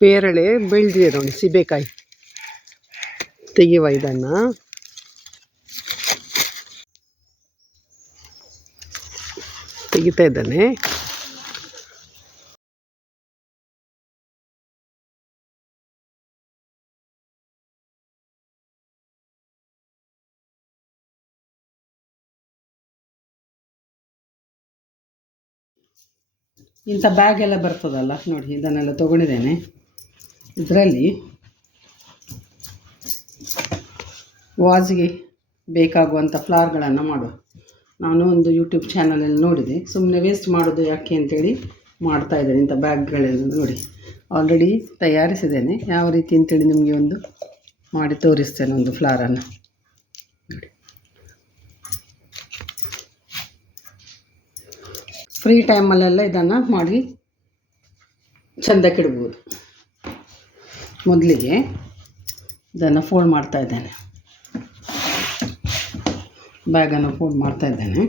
ಪೇರಳೆ ಬೆಳೆದಿದೆ ನೋಡಿ, ಸೀಬೆಕಾಯಿ ತೆಗೆಯುವ ಇದನ್ನು. ತೆಗಿತಾ ಇದ್ದಾನೆ. ಇಂಥ ಬ್ಯಾಗ್ ಎಲ್ಲ ಬರ್ತದಲ್ಲ ನೋಡಿ, ಇದನ್ನೆಲ್ಲ ತೊಗೊಂಡಿದ್ದೇನೆ. ಇದರಲ್ಲಿ ವಾಜ್ಗೆ ಬೇಕಾಗುವಂಥ ಫ್ಲವರ್ಗಳನ್ನು ಮಾಡುವ. ನಾನು ಒಂದು ಯೂಟ್ಯೂಬ್ ಚಾನಲಲ್ಲಿ ನೋಡಿದೆ, ಸುಮ್ಮನೆ ವೇಸ್ಟ್ ಮಾಡೋದು ಯಾಕೆ ಅಂತೇಳಿ ಮಾಡ್ತಾಯಿದ್ದೇನೆ. ಇಂಥ ಬ್ಯಾಗ್ಗಳೆಲ್ಲ ನೋಡಿ ಆಲ್ರೆಡಿ ತಯಾರಿಸಿದ್ದೇನೆ. ಯಾವ ರೀತಿ ಅಂತೇಳಿ ನಿಮಗೆ ಒಂದು ಮಾಡಿ ತೋರಿಸ್ತೇನೆ. ಒಂದು ಫ್ಲವರನ್ನು ನೋಡಿ, ಫ್ರೀ ಟೈಮಲ್ಲೆಲ್ಲ ಇದನ್ನು ಮಾಡಿ ಚೆಂದಕ್ಕಿಡ್ಬೋದು. ಮೊದಲಿಗೆ ಇದನ್ನು ಫೋಲ್ಡ್ ಮಾಡ್ತಾ ಇದ್ದೇನೆ, ಬ್ಯಾಗನ್ನು ಫೋಲ್ಡ್ ಮಾಡ್ತಾ ಇದ್ದೇನೆ.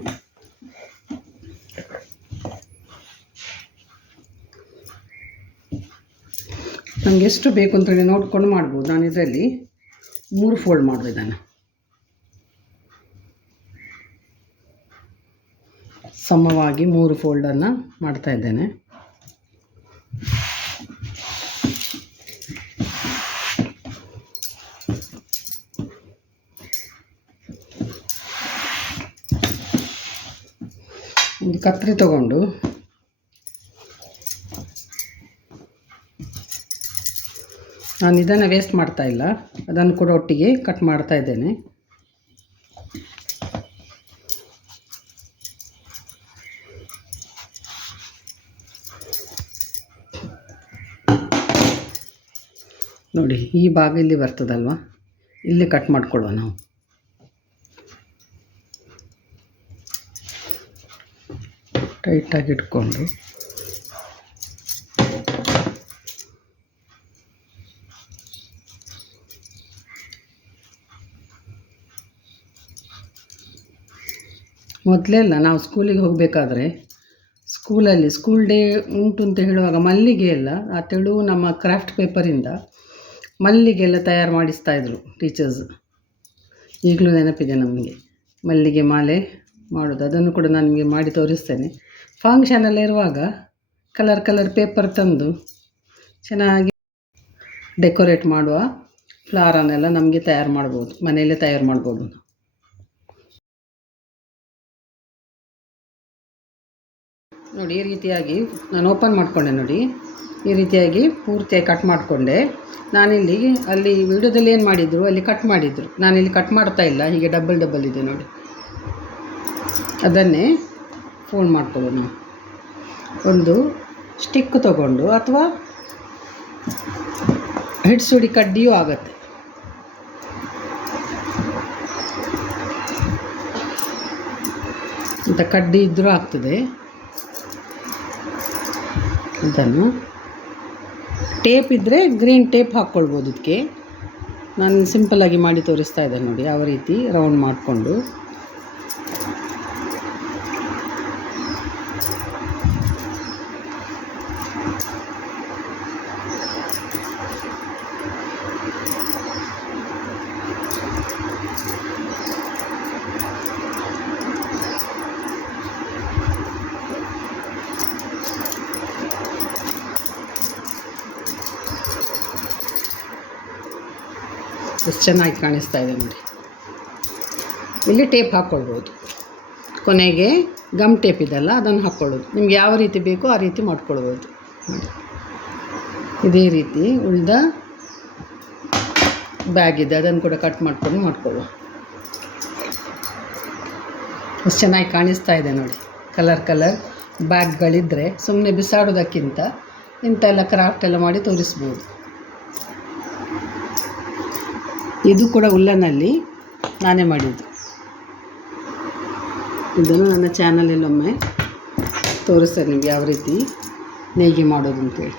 ನಮಗೆ ಎಷ್ಟು ಬೇಕು ಅಂತೇಳಿ ನೋಡಿಕೊಂಡು ಮಾಡ್ಬೋದು. ನಾನು ಇದರಲ್ಲಿ 3 ಫೋಲ್ಡ್ ಮಾಡಿದೆ. ಇದನ್ನು ಸಮವಾಗಿ 3 ಫೋಲ್ಡನ್ನು ಮಾಡ್ತಾ ಇದ್ದೇನೆ. ಒಂದು ಕತ್ತರಿ ತಗೊಂಡು ನಾನು ಇದನ್ನು ವೇಸ್ಟ್ ಮಾಡ್ತಾ ಇಲ್ಲ, ಅದನ್ನು ಕೂಡ ಒಟ್ಟಿಗೆ ಕಟ್ ಮಾಡ್ತಾ ಇದ್ದೇನೆ. ನೋಡಿ, ಈ ಭಾಗ ಇಲ್ಲಿ ಬರ್ತದಲ್ವ, ಇಲ್ಲಿ ಕಟ್ ಮಾಡ್ಕೊಳ್ಳುವ ನಾವು. ಟೈಟಾಗಿ ಇಟ್ಕೊಂಡು ಮೊದಲೆಲ್ಲ ನಾವು ಸ್ಕೂಲಿಗೆ ಹೋಗಬೇಕಾದ್ರೆ ಸ್ಕೂಲಲ್ಲಿ ಸ್ಕೂಲ್ ಡೇ ಉಂಟು ಅಂತ ಹೇಳುವಾಗ ಮಲ್ಲಿಗೆ ಎಲ್ಲ ಆ ತೆಳು ನಮ್ಮ ಕ್ರಾಫ್ಟ್ ಪೇಪರಿಂದ ಮಲ್ಲಿಗೆ ಎಲ್ಲ ತಯಾರು ಮಾಡಿಸ್ತಾಯಿದ್ರು ಟೀಚರ್ಸ್. ಈಗಲೂ ನೆನಪಿದೆ ನಮಗೆ ಮಲ್ಲಿಗೆ ಮಾಲೆ ಮಾಡೋದು. ಅದನ್ನು ಕೂಡ ನಾನು ನಿಮಗೆ ಮಾಡಿ ತೋರಿಸ್ತೇನೆ. ಫಂಕ್ಷನೆಲ್ಲ ಇರುವಾಗ ಕಲರ್ ಕಲರ್ ಪೇಪರ್ ತಂದು ಚೆನ್ನಾಗಿ ಡೆಕೋರೇಟ್ ಮಾಡುವ ಫ್ಲವರನ್ನೆಲ್ಲ ನಮಗೆ ತಯಾರು ಮಾಡ್ಬೋದು, ಮನೆಯಲ್ಲೇ ತಯಾರು ಮಾಡ್ಬೋದು. ನೋಡಿ, ಈ ರೀತಿಯಾಗಿ ನಾನು ಓಪನ್ ಮಾಡಿಕೊಂಡೆ. ನೋಡಿ, ಈ ರೀತಿಯಾಗಿ ಪೂರ್ತಿಯಾಗಿ ಕಟ್ ಮಾಡಿಕೊಂಡೆ. ನಾನಿಲ್ಲಿ ಅಲ್ಲಿ ವಿಡಿಯೋದಲ್ಲಿ ಏನು ಮಾಡಿದ್ರು ಅಲ್ಲಿ ಕಟ್ ಮಾಡಿದರು, ನಾನಿಲ್ಲಿ ಕಟ್ ಮಾಡ್ತಾ ಇಲ್ಲ. ಹೀಗೆ ಡಬಲ್ ಡಬಲ್ ಇದೆ ನೋಡಿ, ಅದನ್ನೇ ಫೋಲ್ಡ್ ಮಾಡ್ಕೊಳ್ಳೋದು. ನಾವು ಒಂದು ಸ್ಟಿಕ್ ತಗೊಂಡು ಅಥವಾ ಹಿಡ್ಸುಡಿ ಕಡ್ಡಿಯೂ ಆಗುತ್ತೆ. ಇಂಥ ಕಡ್ಡಿ ಇದ್ದರೂ ಆಗ್ತದೆ. ಇದನ್ನು ಟೇಪ್ ಇದ್ದರೆ ಗ್ರೀನ್ ಟೇಪ್ ಹಾಕ್ಕೊಳ್ಬೋದು ಇದಕ್ಕೆ. ನಾನು ಸಿಂಪಲ್ಲಾಗಿ ಮಾಡಿ ತೋರಿಸ್ತಾ ಇದ್ದೇನೆ ನೋಡಿ, ಯಾವ ರೀತಿ ರೌಂಡ್ ಮಾಡಿಕೊಂಡು. ಎಷ್ಟು ಚೆನ್ನಾಗಿ ಕಾಣಿಸ್ತಾ ಇದೆ ನೋಡಿ. ಇಲ್ಲಿ ಟೇಪ್ ಹಾಕ್ಕೊಳ್ಬೋದು, ಕೊನೆಗೆ ಗಮ್ ಟೇಪ್ ಇದೆಲ್ಲ ಅದನ್ನು ಹಾಕ್ಕೊಳ್ಳೋದು. ನಿಮ್ಗೆ ಯಾವ ರೀತಿ ಬೇಕೋ ಆ ರೀತಿ ಮಾಡ್ಕೊಳ್ಬೋದು. ಇದೇ ರೀತಿ ಉಳಿದ ಬ್ಯಾಗ್ ಇದೆ, ಅದನ್ನು ಕೂಡ ಕಟ್ ಮಾಡ್ಕೊಂಡು ಮಾಡ್ಕೊಳ್ಳುವ. ಎಷ್ಟು ಚೆನ್ನಾಗಿ ಕಾಣಿಸ್ತಾ ಇದೆ ನೋಡಿ. ಕಲರ್ ಕಲರ್ ಬ್ಯಾಗ್ಗಳಿದ್ದರೆ ಸುಮ್ಮನೆ ಬಿಸಾಡೋದಕ್ಕಿಂತ ಇಂಥ ಎಲ್ಲ ಕ್ರಾಫ್ಟ್ ಎಲ್ಲ ಮಾಡಿ ತೋರಿಸ್ಬೋದು. ಇದು ಕೂಡ ಉಲ್ಲನಲ್ಲಿ ನಾನೇ ಮಾಡಿದ್ದು. ಇದನ್ನು ನನ್ನ ಚಾನಲಲ್ಲಿ ಒಮ್ಮೆ ತೋರಿಸ್ತೇನೆ ನಿಮಗೆ ಯಾವ ರೀತಿ ನೇಯ್ಗೆ ಮಾಡೋದು ಅಂತೇಳಿ.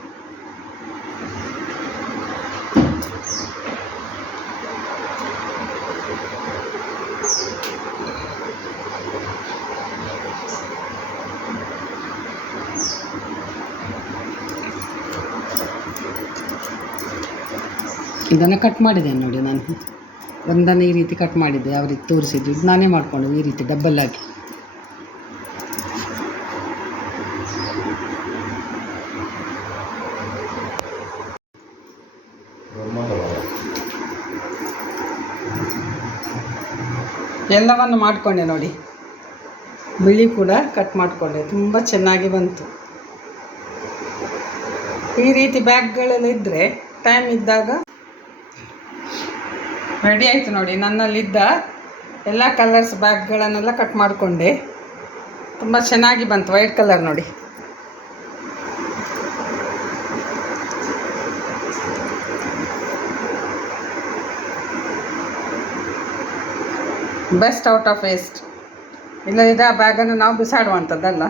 ಇದನ್ನು ಕಟ್ ಮಾಡಿದ್ದೇನೆ ನೋಡಿ, ನಾನು ಒಂದನ್ನು ಈ ರೀತಿ ಕಟ್ ಮಾಡಿದ್ದೆ, ಯಾವ ರೀತಿ ತೋರಿಸಿದ್ದು ಇದು ನಾನೇ ಮಾಡಿಕೊಂಡು ಈ ರೀತಿ ಡಬ್ಬಲ್ ಆಗಿ. ಎಲ್ಲವನ್ನು ಮಾಡಿಕೊಂಡೆ ನೋಡಿ, ಬಿಳಿ ಕೂಡ ಕಟ್ ಮಾಡಿಕೊಂಡೆ, ತುಂಬ ಚೆನ್ನಾಗಿ ಬಂತು. ಈ ರೀತಿ ಬ್ಯಾಗ್ಗಳೆಲ್ಲ ಇದ್ದರೆ ಟೈಮ್ ಇದ್ದಾಗ ರೆಡಿ ಆಯಿತು ನೋಡಿ. ನನ್ನಲ್ಲಿದ್ದ ಎಲ್ಲ ಕಲರ್ಸ್ ಬ್ಯಾಗ್ಗಳನ್ನೆಲ್ಲ ಕಟ್ ಮಾಡಿಕೊಂಡೆ, ತುಂಬ ಚೆನ್ನಾಗಿ ಬಂತು. ವೈಟ್ ಕಲರ್ ನೋಡಿ, ಬೆಸ್ಟ್ ಔಟ್ ಆಫ್ ವೇಸ್ಟ್. ಇಲ್ಲದಿದ್ದರೆ ಆ ಬ್ಯಾಗನ್ನು ನಾವು ಬಿಸಾಡುವಂಥದ್ದಲ್ಲ.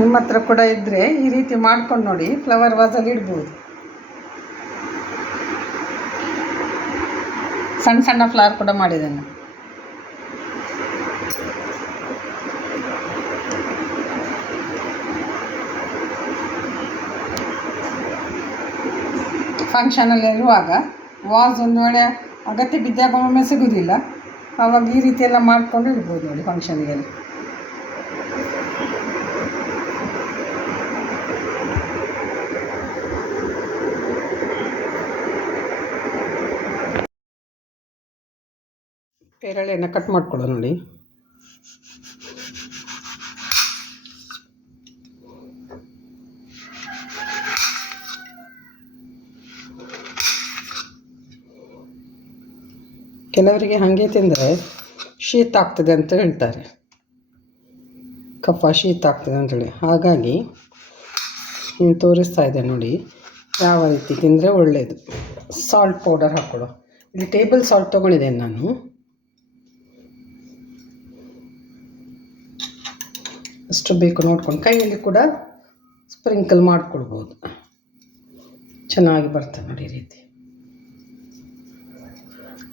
ನಿಮ್ಮ ಹತ್ರ ಕೂಡ ಇದ್ದರೆ ಈ ರೀತಿ ಮಾಡ್ಕೊಂಡು ನೋಡಿ, ಫ್ಲವರ್ ವಾಸಲ್ಲಿ ಇಡ್ಬೋದು. ಸಣ್ಣ ಸಣ್ಣ ಫ್ಲವರ್ ಕೂಡ ಮಾಡಿದ್ದೇನೆ. ಫಂಕ್ಷನಲ್ಲಿ ಇರುವಾಗ ವಾಸ್ ಒಂದು ವೇಳೆ ಅಗತ್ಯ ಬಿದ್ದಾಗ ಒಮ್ಮೆ ಸಿಗೋದಿಲ್ಲ, ಆವಾಗ ಈ ರೀತಿ ಎಲ್ಲ ಮಾಡಿಕೊಂಡು ಇಡ್ಬೋದು ನೋಡಿ ಫಂಕ್ಷನಿಗೆಲ್ಲ. ಪೇರಳೆಯನ್ನು ಕಟ್ ಮಾಡ್ಕೊಳ್ಳೋ ನೋಡಿ. ಕೆಲವರಿಗೆ ಹಾಗೆ ತಿಂದರೆ ಶೀತ ಆಗ್ತದೆ ಅಂತ ಹೇಳ್ತಾರೆ, ಕಫ ಶೀತ ಆಗ್ತದೆ ಅಂತೇಳಿ. ಹಾಗಾಗಿ ತೋರಿಸ್ತಾ ಇದೆ ನೋಡಿ ಯಾವ ರೀತಿ ತಿಂದರೆ ಒಳ್ಳೆಯದು. ಸಾಲ್ಟ್ ಪೌಡರ್ ಹಾಕ್ಕೊಡು. ಇಲ್ಲಿ ಟೇಬಲ್ ಸಾಲ್ಟ್ ತೊಗೊಂಡಿದ್ದೇನೆ ನಾನು. ಅಷ್ಟು ಬೇಕು ನೋಡ್ಕೊಂಡು, ಕೈಯಲ್ಲಿ ಕೂಡ ಸ್ಪ್ರಿಂಕಲ್ ಮಾಡಿಕೊಡ್ಬೋದು, ಚೆನ್ನಾಗಿ ಬರ್ತದೆ ನೋಡಿ ಈ ರೀತಿ.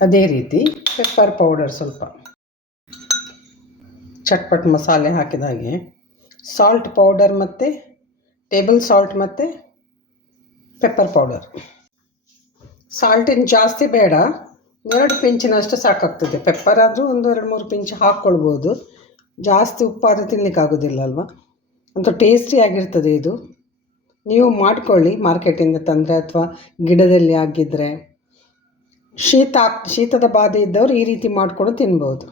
ಅದೇ ರೀತಿ ಪೆಪ್ಪರ್ ಪೌಡರ್ ಸ್ವಲ್ಪ ಚಟ್ಪಟ್ ಮಸಾಲೆ ಹಾಕಿದ ಹಾಗೆ ಸಾಲ್ಟ್ ಪೌಡರ್ ಮತ್ತು ಟೇಬಲ್ ಸಾಲ್ಟ್ ಮತ್ತು ಪೆಪ್ಪರ್ ಪೌಡರ್. ಸಾಲ್ಟಿನ ಜಾಸ್ತಿ ಬೇಡ, 2 ಪಿಂಚಿನಷ್ಟು ಸಾಕಾಗ್ತದೆ. ಪೆಪ್ಪರ್ ಆದರೂ 1-2-3 ಪಿಂಚ್ ಹಾಕ್ಕೊಳ್ಬೋದು. ಜಾಸ್ತಿ ಉಪ್ಪಾದರೆ ತಿನ್ನಲಿಕ್ಕಾಗೋದಿಲ್ಲ ಅಲ್ವಾ. ಅಂತೂ ಟೇಸ್ಟಿಯಾಗಿರ್ತದೆ ಇದು. ನೀವು ಮಾಡ್ಕೊಳ್ಳಿ, ಮಾರ್ಕೆಟಿಂದ ತಂದರೆ ಅಥವಾ ಗಿಡದಲ್ಲಿ ಆಗಿದ್ದರೆ. ಶೀತದ ಬಾಧೆ ಇದ್ದವರು ಈ ರೀತಿ ಮಾಡಿಕೊಂಡು ತಿನ್ಬೋದು.